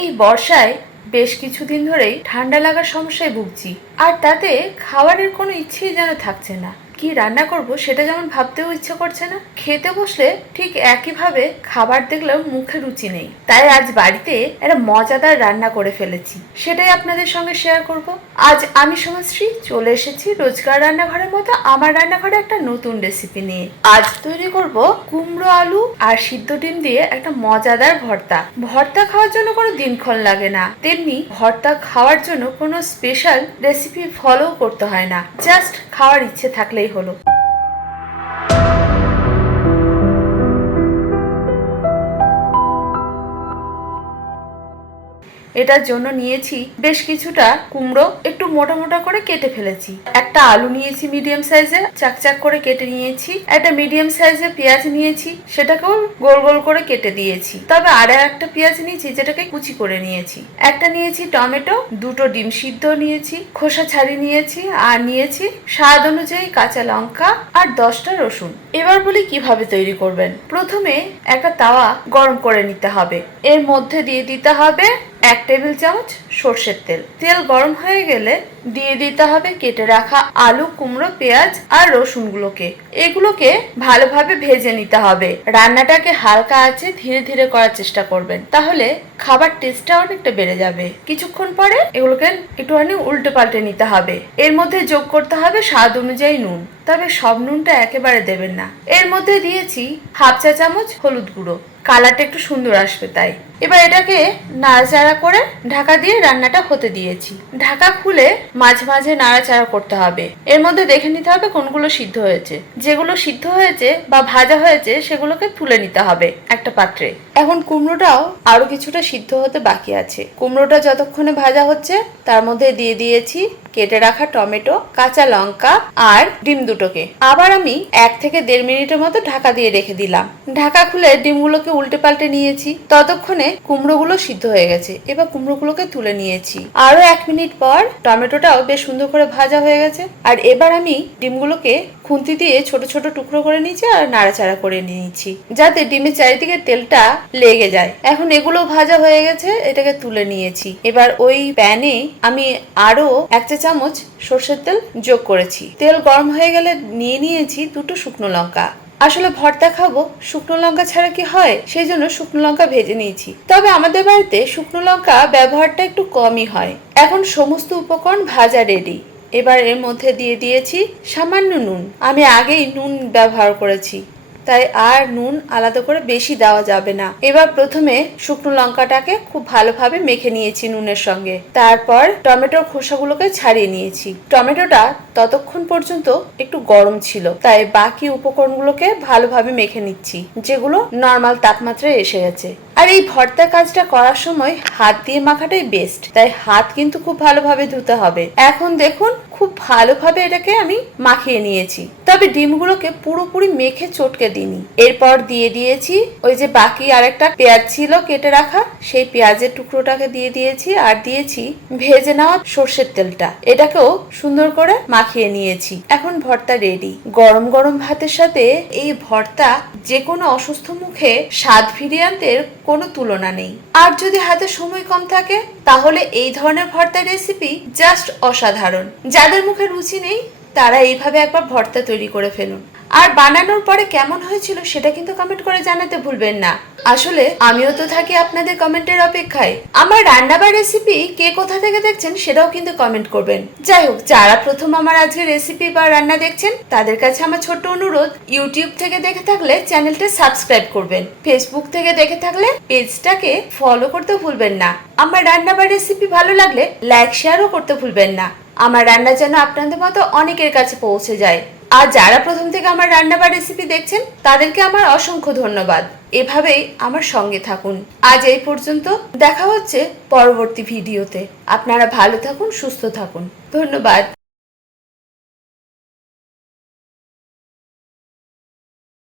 এই বর্ষায় বেশ কিছুদিন ধরেই ঠান্ডা লাগার সমস্যায় ভুগছি। আর তাতে খাবারের কোনো ইচ্ছেই যেন থাকছে না। কি রান্না করব সেটা যেমন ভাবতেও ইচ্ছে করছে না। খেতে বসলে ঠিক একইভাবে খাবার দেখলেও মুখে রুচি নেই। তাই আজ বাড়িতে একটা মজাদার রান্না করে ফেলেছি। সেটাই আপনাদের সঙ্গে শেয়ার করব। আজ আমি সমাজশ্রী চলে এসেছি রোজকার রান্নাঘরের মতো আমার রান্নাঘরে একটা নতুন রেসিপি নিয়ে। আজ তৈরি করব কুমড়ো আলু আর সিদ্ধ ডিম দিয়ে একটা মজাদার ভর্তা। ভর্তা খাওয়ার জন্য কোনো দিনক্ষণ লাগে না। তেমনি ভর্তা খাওয়ার জন্য কোনো স্পেশাল রেসিপি ফলো করতে হয় না। জাস্ট খাওয়ার ইচ্ছে থাকলেই হলো। এটার জন্য নিয়েছি বেশ কিছুটা কুমড়ো। একটু মোটা মোটা করে কেটে ফেলেছি। একটা আলু নিয়েছি মিডিয়াম সাইজে চাকচাক করে কেটে নিয়েছি। একটা মিডিয়াম সাইজে পেঁয়াজ নিয়েছি, সেটাকেও গোল গোল করে কেটে দিয়েছি। তবে আর একটা পেঁয়াজ নিয়েছি, যেটাকে কুচি করে নিয়েছি। একটা নিয়েছি টমেটো, দুটো ডিম সিদ্ধ নিয়েছি, খোসা ছাড়ি নিয়েছি, আর নিয়েছি স্বাদ অনুযায়ী কাঁচা লঙ্কা আর দশটা রসুন। এবার বলি কীভাবে তৈরি করবেন? প্রথমে একটা তাওয়া গরম করে নিতে হবে। এর মধ্যে দিয়ে দিতে হবে এক টেবিল চামচ সর্ষের তেল। তেল গরম হয়ে গেলে দিয়ে দিতে হবে কেটে রাখা আলু, কুমড়ো, পেঁয়াজ আর রসুনগুলোকে। এগুলোকে ভালোভাবে ভেজে নিতে হবে। রান্নাটাকে হালকা আছে ধীরে ধীরে করার চেষ্টা করবেন। তাহলে খাবার টেস্টটা অনেকটা বেড়ে যাবে। কিছুক্ষণ পরে এগুলোকে একটুখানি উল্টে পাল্টে নিতে হবে। এর মধ্যে যোগ করতে হবে স্বাদ অনুযায়ী নুন। তবে সব নুনটা একেবারে দেবেন না। এর মধ্যে দিয়েছি হাফ চা চামচ হলুদ গুঁড়ো। কালারটা একটু সুন্দর আসবে তাই। এবার এটাকে নাড়াচাড়া করে ঢাকা দিয়ে রান্নাটা হতে দিয়েছি। ঢাকা খুলে মাঝে মাঝে নাড়াচাড়া করতে হবে। এর মধ্যে দেখে নিতে হবে কোনগুলো সিদ্ধ হয়েছে। যেগুলো সিদ্ধ হয়েছে বা ভাজা হয়েছে সেগুলোকে তুলে নিতে হবে একটা পাত্রে। এখন কুমড়োটাও আরও কিছুটা সিদ্ধ হতে বাকি আছে। কুমড়োটা যতক্ষণে ভাজা হচ্ছে, তার মধ্যে দিয়ে দিয়েছি কেটে রাখা টমেটো, কাঁচা লঙ্কা আর ডিম দুটোকে। আবার আমি এক থেকে দেড় মিনিটের মতো ঢাকা দিয়ে রেখে দিলাম। ঢাকা খুলে ডিমগুলোকে উল্টে পাল্টে নিয়েছি। ততক্ষণে কুমড়োগুলো সিদ্ধ হয়ে গেছে। এবার কুমড়োগুলোকে তুলে নিয়েছি। আরও এক মিনিট পর টমেটোটাও বেশ সুন্দর করে ভাজা হয়ে গেছে। আর এবার আমি ডিমগুলোকে খুন্তি দিয়ে ছোট ছোট টুকরো করে নিয়েছি আর নাড়াচাড়া করে নিয়েছি, যাতে ডিমের চারিদিকে তেলটা লেগে যায়। এখন এগুলো ভাজা হয়ে গেছে, এটাকে তুলে নিয়েছি। এবার ওই প্যানে আমি আরও এক চা চামচ সর্ষের তেল যোগ করেছি। তেল গরম হয়ে গেলে নিয়ে নিয়েছি দুটো শুকনো লঙ্কা। আসলে ভর্তা খাব, শুকনো লঙ্কা ছাড়া কি হয়? সেই জন্য শুকনো লঙ্কা ভেজে নিয়েছি। তবে আমাদের বাড়িতে শুকনো লঙ্কা ব্যবহারটা একটু কমই হয়। এখন সমস্ত উপকরণ ভাজা রেডি এবার এর মধ্যে দিয়ে দিয়েছি সামান্য নুন। আমি আগেই নুন ব্যবহার করেছি। তাই আর নুন আলাদা করে বেশি দেওয়া যাবে না। এবার প্রথমে শুকনো লঙ্কাটাকে খুব ভালোভাবে মেখে নিয়েছি নুনের সঙ্গে। তারপর টমেটোর খোসাগুলোকে ছাড়িয়ে নিয়েছি। টমেটোটা ততক্ষণ পর্যন্ত একটু গরম ছিল, তাই বাকি উপকরণগুলোকে ভালোভাবে মেখে নিচ্ছি, যেগুলো নর্মাল তাপমাত্রায় এসে গেছে। আর এই ভর্তা কাজটা করার সময় হাত দিয়ে মাখাটাই বেস্ট তাই হাত কিন্তু খুব ভালোভাবে ধুতে হবে। এখন দেখুন, খুব ভালোভাবে এটাকে আমি মাখিয়ে নিয়েছি। তবে ডিমগুলোকে পুরোপুরি মেখে চটকে দিইনি। এরপর দিয়ে দিয়েছি ওই যে বাকি আরেকটা পেঁয়াজ ছিল কেটে রাখা, সেই পেঁয়াজের টুকরোটাকে দিয়ে দিয়েছি আর দিয়েছি ভেজে নেওয়া সর্ষের তেলটা। এটাকেও সুন্দর করে মাখিয়ে নিয়েছি। এখন ভর্তা রেডি গরম গরম ভাতের সাথে এই ভর্তা যে কোনো অসুস্থ মুখে স্বাদ ফিরিয়ে আনতে কোনো তুলনা নেই। আর যদি হাতে সময় কম থাকে, তাহলে এই ধরনের ভর্তার রেসিপি জাস্ট অসাধারণ। যাদের মুখে রুচি নেই, তারা এইভাবে একবার ভর্তা তৈরি করে ফেলুন। আর বানানোর পরে কেমন হয়েছিল সেটা কিন্তু কমেন্ট করে জানাতে ভুলবেন না। আসলে আমিও তো থাকি আপনাদের কমেন্টের অপেক্ষায়। আমার রান্না বা রেসিপি কে কোথা থেকে দেখছেন সেটাও কিন্তু কমেন্ট করবেন। যাই হোক, যারা প্রথম আমার আজকে রেসিপি বা রান্না দেখছেন, তাদের কাছে আমার ছোট্ট অনুরোধ ইউটিউব থেকে দেখে থাকলে চ্যানেলটা সাবস্ক্রাইব করবেন। ফেসবুক থেকে দেখে থাকলে পেজটাকে ফলো করতে ভুলবেন না। আমার রান্না বা রেসিপি ভালো লাগলে লাইক শেয়ারও করতে ভুলবেন না। আমার রান্না যেন আপনাদের মতো অনেকের কাছে পৌঁছে যায়। আর যারা প্রথম থেকে আমার রান্না বা রেসিপি দেখছেন, তাদেরকে আমার অসংখ্য ধন্যবাদ। এভাবেই আমার সঙ্গে থাকুন। আজ এই পর্যন্ত, দেখা হচ্ছে পরবর্তী ভিডিওতে। আপনারা ভালো থাকুন, সুস্থ থাকুন। ধন্যবাদ।